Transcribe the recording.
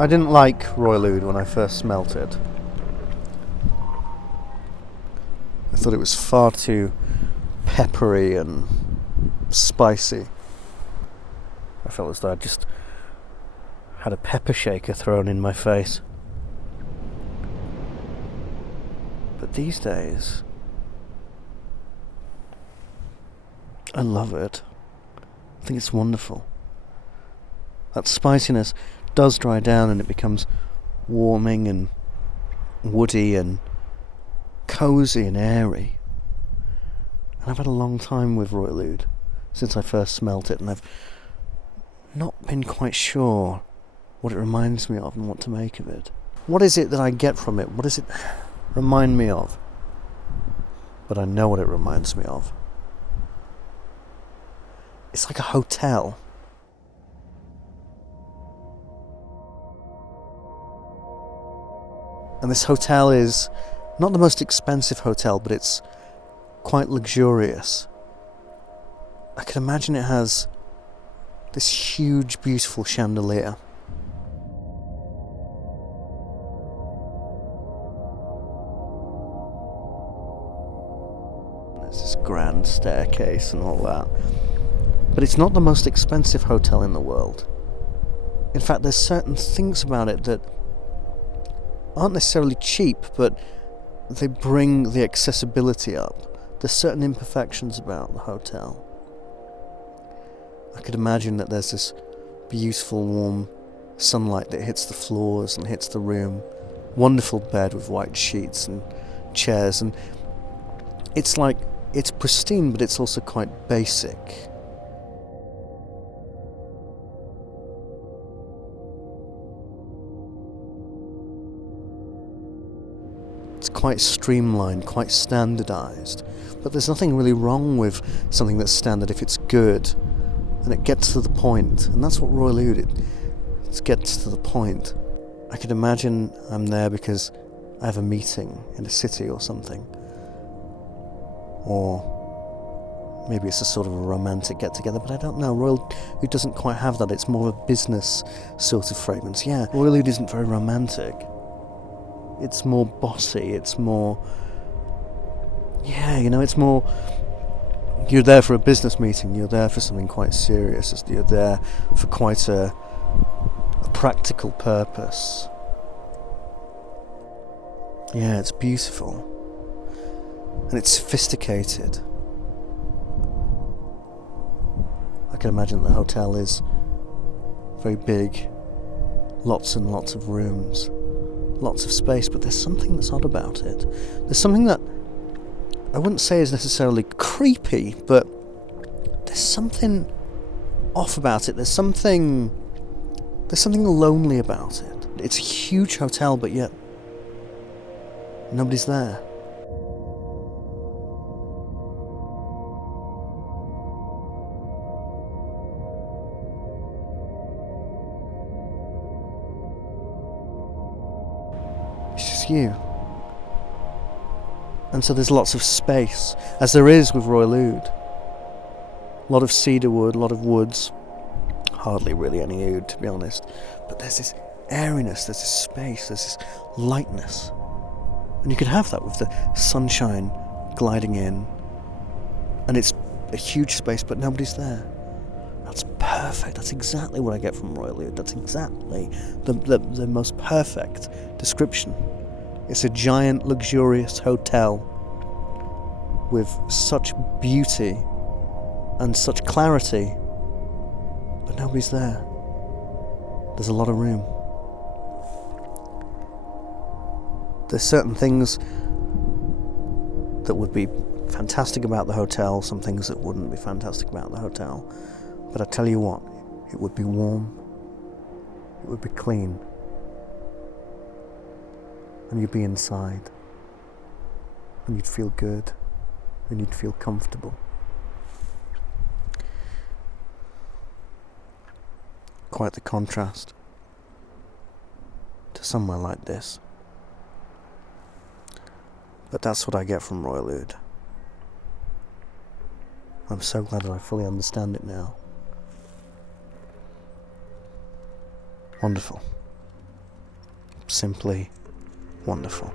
I didn't like Royal Oud when I first smelt it. I thought it was far too peppery and spicy. I felt as though I'd just had a pepper shaker thrown in my face. But these days, I love it. I think it's wonderful. That spiciness does dry down and it becomes warming and woody and cosy and airy. And I've had a long time with Royal Oud since I first smelt it, and I've not been quite sure what it reminds me of and what to make of it. What is it that I get from it? What does it remind me of? But I know what it reminds me of. It's like a hotel. And this hotel is not the most expensive hotel, but it's quite luxurious. I can imagine it has this huge, beautiful chandelier. There's this grand staircase and all that. But it's not the most expensive hotel in the world. In fact, there's certain things about it that aren't necessarily cheap, but they bring the accessibility up. There's certain imperfections about the hotel. I could imagine that there's this beautiful warm sunlight that hits the floors and hits the room. Wonderful bed with white sheets and chairs, and it's pristine, but it's also quite basic. It's quite streamlined, quite standardised. But there's nothing really wrong with something that's standard if it's good. And it gets to the point. And that's what Royal Oud, it gets to the point. I could imagine I'm there because I have a meeting in a city or something. Or maybe it's a sort of a romantic get-together, but I don't know. Royal Oud doesn't quite have that. It's more of a business sort of fragrance. Yeah, Royal Oud isn't very romantic. It's more bossy, it's more... Yeah, it's more... You're there for a business meeting, you're there for something quite serious, you're there for quite a practical purpose. Yeah, it's beautiful. And it's sophisticated. I can imagine the hotel is very big, lots and lots of rooms. Lots of space, but there's something that's odd about it. There's something that I wouldn't say is necessarily creepy, but there's something off about it. There's something lonely about it. It's a huge hotel, but yet nobody's there. It's just you. And so there's lots of space, as there is with Royal Oud. A lot of cedar wood, a lot of woods. Hardly really any oud, to be honest. But there's this airiness, there's this space, there's this lightness. And you could have that with the sunshine gliding in. And it's a huge space, but nobody's there. That's perfect. That's exactly what I get from Royal Oud. That's exactly the most perfect description. It's a giant, luxurious hotel with such beauty and such clarity, but nobody's there. There's a lot of room. There's certain things that would be fantastic about the hotel, some things that wouldn't be fantastic about the hotel. But I tell you what, it would be warm, it would be clean, and you'd be inside, and you'd feel good, and you'd feel comfortable. Quite the contrast to somewhere like this. But that's what I get from Royal Oud. I'm so glad that I fully understand it now. Wonderful. Simply wonderful.